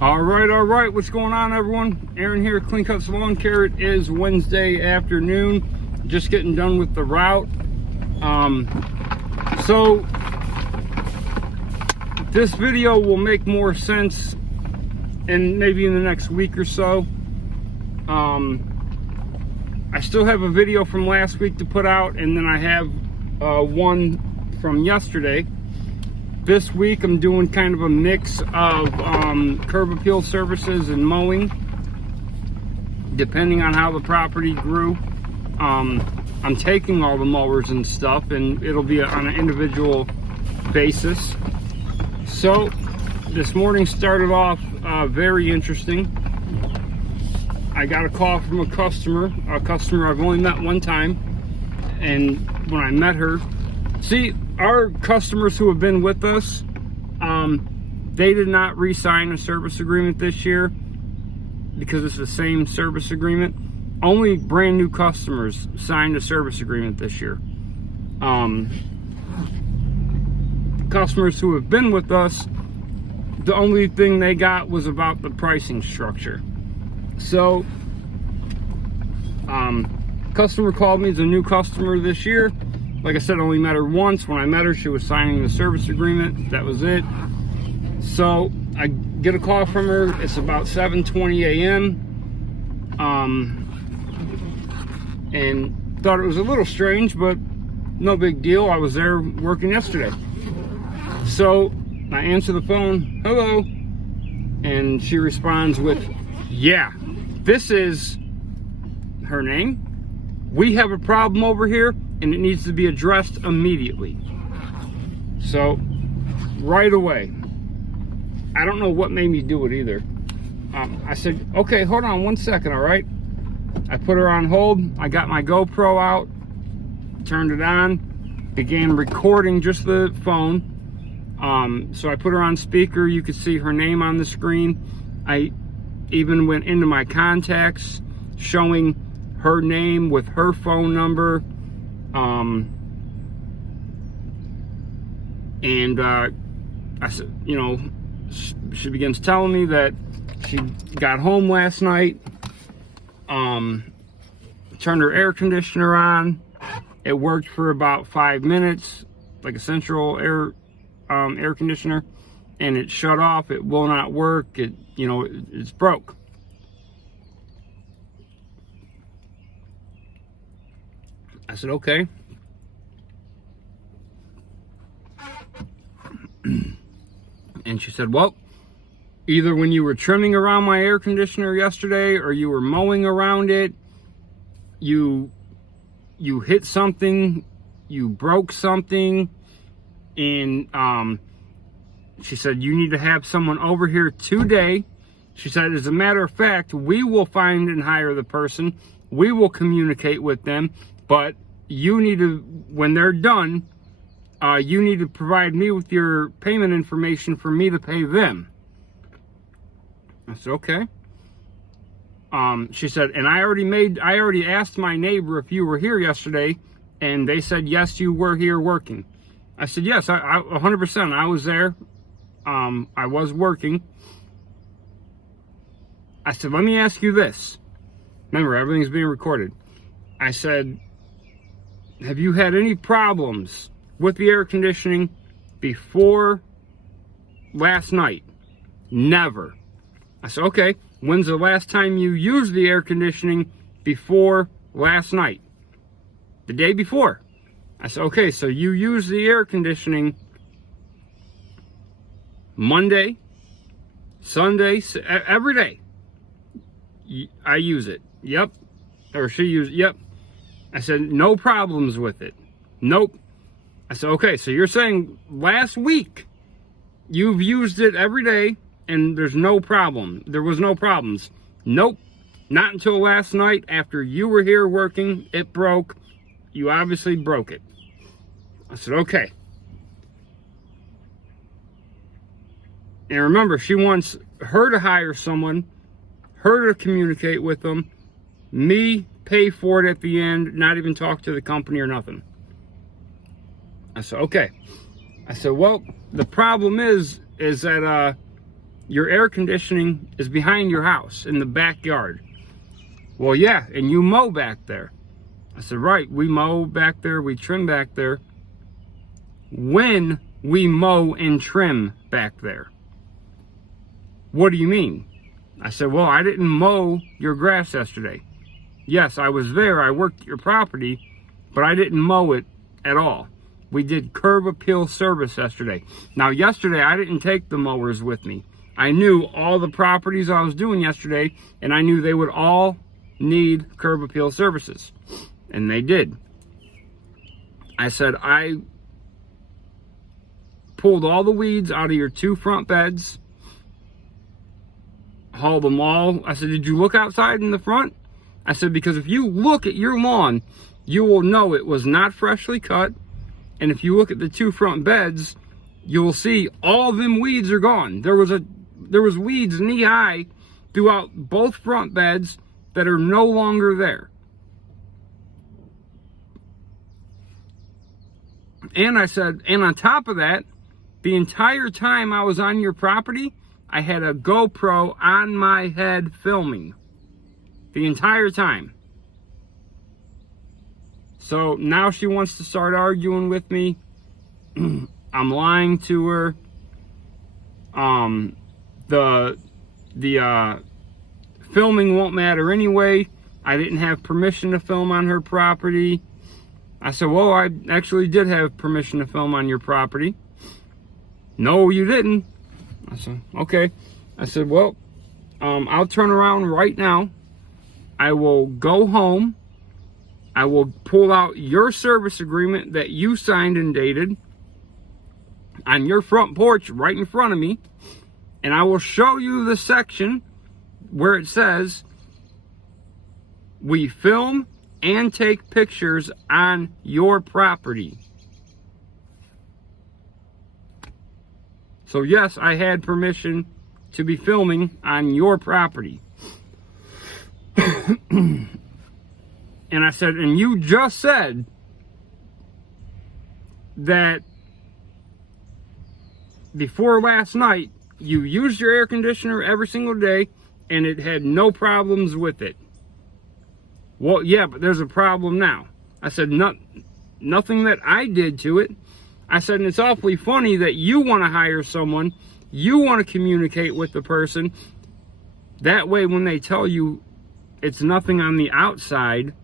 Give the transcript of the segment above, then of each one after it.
All right. What's going on, everyone? Aaron here, Clean Cuts Lawn Care. It is Wednesday afternoon. Just getting done with the route. So this video will make more sense in maybe in the next week or so. I still have a video from last week to put out, and then I have one from yesterday. This week I'm doing kind of a mix of curb appeal services and mowing, depending on how the property grew. I'm taking all the mowers and stuff, and it'll be on an individual basis. So this morning started off very interesting. I got a call from a customer I've only met one time, and when I met her, see, our customers who have been with us, they did not re-sign a service agreement this year because it's the same service agreement. Only brand new customers signed a service agreement this year. Customers who have been with us, the only thing they got was about the pricing structure. So, customer called me as a new customer this year. Like I said, I only met her once. When I met her, she was signing the service agreement. That was it. So I get a call from her. It's about 7:20 a.m. And thought it was a little strange, but no big deal. I was there working yesterday. So I answer the phone, hello, and she responds with, yeah, this is her name. We have a problem over here, and it needs to be addressed immediately. So right away, I don't know what made me do it either. I said, okay, hold on one second, all right? I put her on hold. I got my GoPro out, turned it on, began recording just the phone. So I put her on speaker. You could see her name on the screen. I even went into my contacts, showing her name with her phone number. I said, you know, she begins telling me that she got home last night, turned her air conditioner on. It worked for about 5 minutes, like a central air conditioner, and it shut off. It will not work. It's broke. I said, okay. And she said, well, either when you were trimming around my air conditioner yesterday or you were mowing around it, you hit something, you broke something, and she said, you need to have someone over here today. She said, as a matter of fact, we will find and hire the person. We will communicate with them, but you need to, when they're done, you need to provide me with your payment information for me to pay them. I said, okay. She said, and I already asked my neighbor if you were here yesterday, and they said, yes, you were here working. I said, yes, I 100%. I was there. I was working. I said, let me ask you this. Remember, everything's being recorded. I said, have you had any problems with the air conditioning before last night? Never. I said, okay, when's the last time you used the air conditioning before last night? The day before. I said, okay, so you use the air conditioning Monday, Sunday, every day. I use it. Yep. Or she used, yep. I said, no problems with it. Nope. I said, okay, so you're saying last week you've used it every day and there's no problem. There was no problems. Nope. Not until last night after you were here working, it broke. You obviously broke it. I said, okay. And remember, she wants her to hire someone, her to communicate with them, me pay for it at the end, not even talk to the company or nothing. I said, okay. I said, well, the problem is that your air conditioning is behind your house in the backyard. Well, yeah, and you mow back there. I said, right, we mow back there, we trim back there. When we mow and trim back there. What do you mean? I said, well, I didn't mow your grass yesterday. Yes, I was there, I worked your property, but I didn't mow it at all. We did curb appeal service yesterday. Now, yesterday, I didn't take the mowers with me. I knew all the properties I was doing yesterday, and I knew they would all need curb appeal services. And they did. I said, I pulled all the weeds out of your 2 front beds, hauled them all. I said, did you look outside in the front? I said, because if you look at your lawn, you will know it was not freshly cut. And if you look at the 2 front beds, you will see all them weeds are gone. There was weeds knee high throughout both front beds that are no longer there. And I said, and on top of that, the entire time I was on your property, I had a GoPro on my head filming. The entire time. So now she wants to start arguing with me. I'm lying to her. The filming won't matter anyway. I didn't have permission to film on her property. I said, well, I actually did have permission to film on your property. No, you didn't. I said, okay. I said, well, I'll turn around right now. I will go home. I will pull out your service agreement that you signed and dated on your front porch right in front of me. And I will show you the section where it says we film and take pictures on your property. So yes, I had permission to be filming on your property. And I said, and you just said that before last night, you used your air conditioner every single day and it had no problems with it. Well, yeah, but there's a problem now. I said, nothing that I did to it. I said, and it's awfully funny that you want to hire someone, you want to communicate with the person. That way, when they tell you it's nothing on the outside,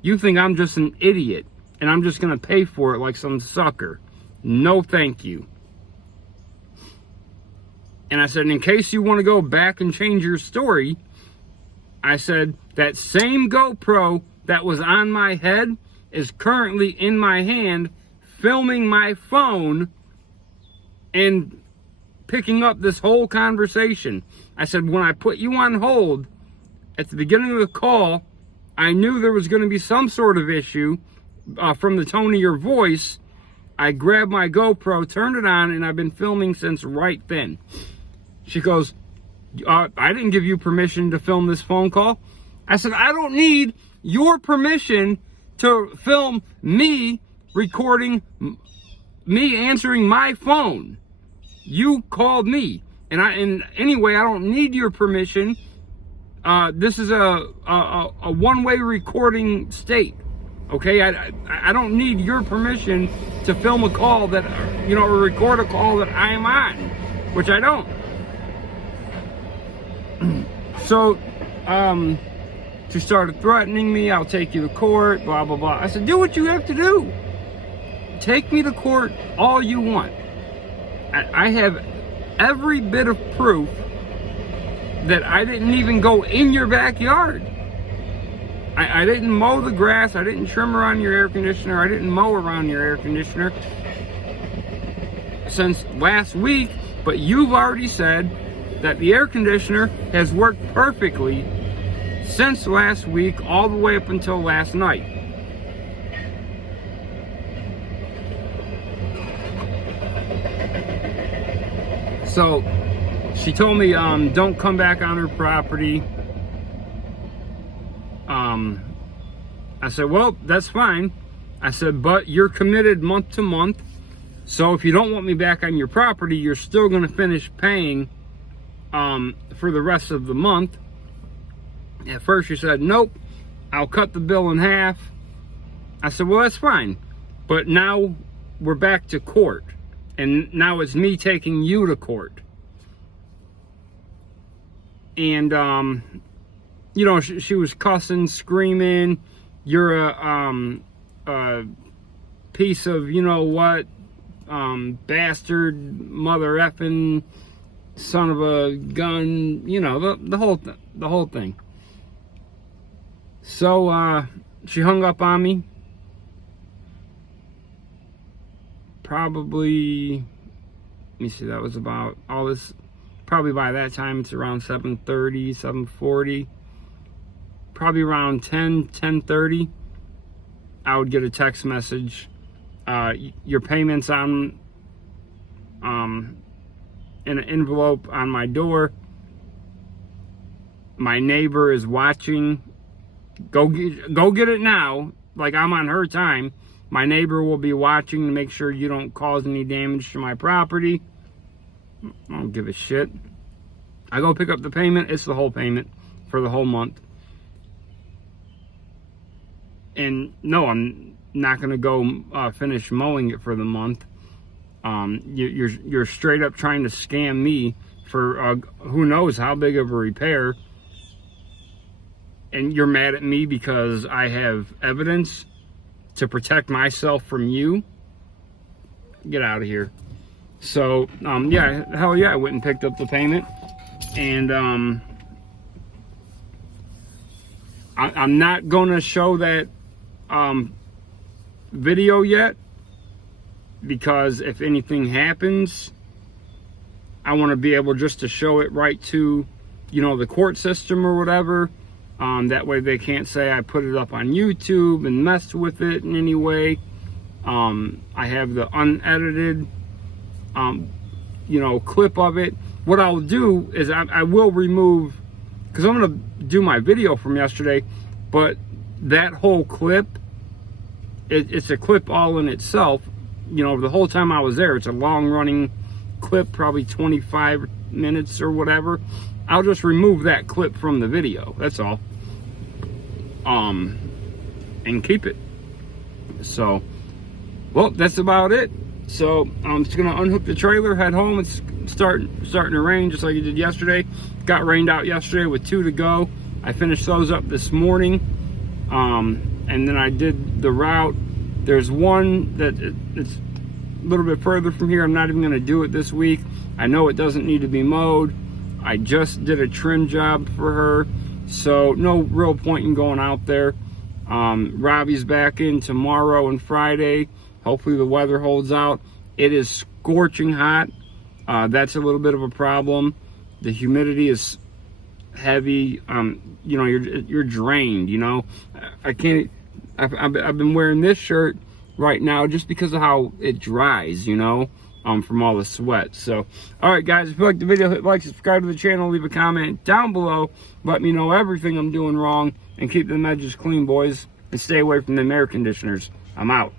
you think I'm just an idiot and I'm just going to pay for it like some sucker. No, thank you. And I said, in case you want to go back and change your story, I said, that same GoPro that was on my head is currently in my hand, filming my phone and picking up this whole conversation. I said, when I put you on hold at the beginning of the call, I knew there was going to be some sort of issue from the tone of your voice. I grabbed my GoPro, turned it on, and I've been filming since right then. She goes, I didn't give you permission to film this phone call. I said, I don't need your permission to film me recording, me answering my phone. You called me. And anyway, I don't need your permission. This is a one-way recording state. Okay, I don't need your permission to film a call that, or record a call that I am on, which I don't. So, she started threatening me, I'll take you to court, blah, blah, blah. I said, do what you have to do. Take me to court all you want. I have every bit of proof that I didn't even go in your backyard. I didn't mow the grass, I didn't trim around your air conditioner, I didn't mow around your air conditioner since last week, but you've already said that the air conditioner has worked perfectly since last week all the way up until last night. So she told me don't come back on her property. I said, well, that's fine. I said, but you're committed month to month, so if you don't want me back on your property, you're still going to finish paying for the rest of the month. At first she said, nope, I'll cut the bill in half. I said, well, that's fine. But now we're back to court. And now it's me taking you to court. And, you know, she was cussing, screaming, you're a piece of, you know what, bastard, mother effing, son of a gun, you know, the whole thing. So, she hung up on me. Probably, let me see, that was about all this, probably by that time it's around 7:30, 7:40. Probably around 10:30, I would get a text message. Your payment's on in an envelope on my door. My neighbor is watching. Go get it now. Like, I'm on her time. My neighbor will be watching to make sure you don't cause any damage to my property. I don't give a shit. I go pick up the payment. It's the whole payment for the whole month. And no, I'm not gonna go finish mowing it for the month. You're straight up trying to scam me for who knows how big of a repair. And you're mad at me because I have evidence to protect myself from you. Get out of here. So, yeah, hell yeah, I went and picked up the payment. And I'm not gonna show that video yet, because if anything happens, I want to be able just to show it right to, you know, the court system or whatever. That way they can't say I put it up on YouTube and messed with it in any way. I have the unedited, you know, clip of it. What I'll do is I will remove, because I'm going to do my video from yesterday, but that whole clip, it's a clip all in itself. You know, the whole time I was there, it's a long running clip, probably 25 minutes or whatever. I'll just remove that clip from the video, that's all. And keep it. So, well, that's about it. So I'm just gonna unhook the trailer, head home. It's starting to rain just like it did yesterday. Got rained out yesterday with 2 to go. I finished those up this morning. And then I did the route. There's one that it's a little bit further from here. I'm not even gonna do it this week. I know it doesn't need to be mowed. I just did a trim job for her, so no real point in going out there. Robbie's back in tomorrow and Friday. Hopefully the weather holds out. It is scorching hot. That's a little bit of a problem. The humidity is heavy. You know, you're drained, you know. I can't, I've been wearing this shirt right now just because of how it dries, you know, from all the sweat. So, all right, guys, if you like the video, hit like, subscribe to the channel, leave a comment down below. Let me know everything I'm doing wrong, and keep the edges clean, boys, and stay away from them air conditioners. I'm out.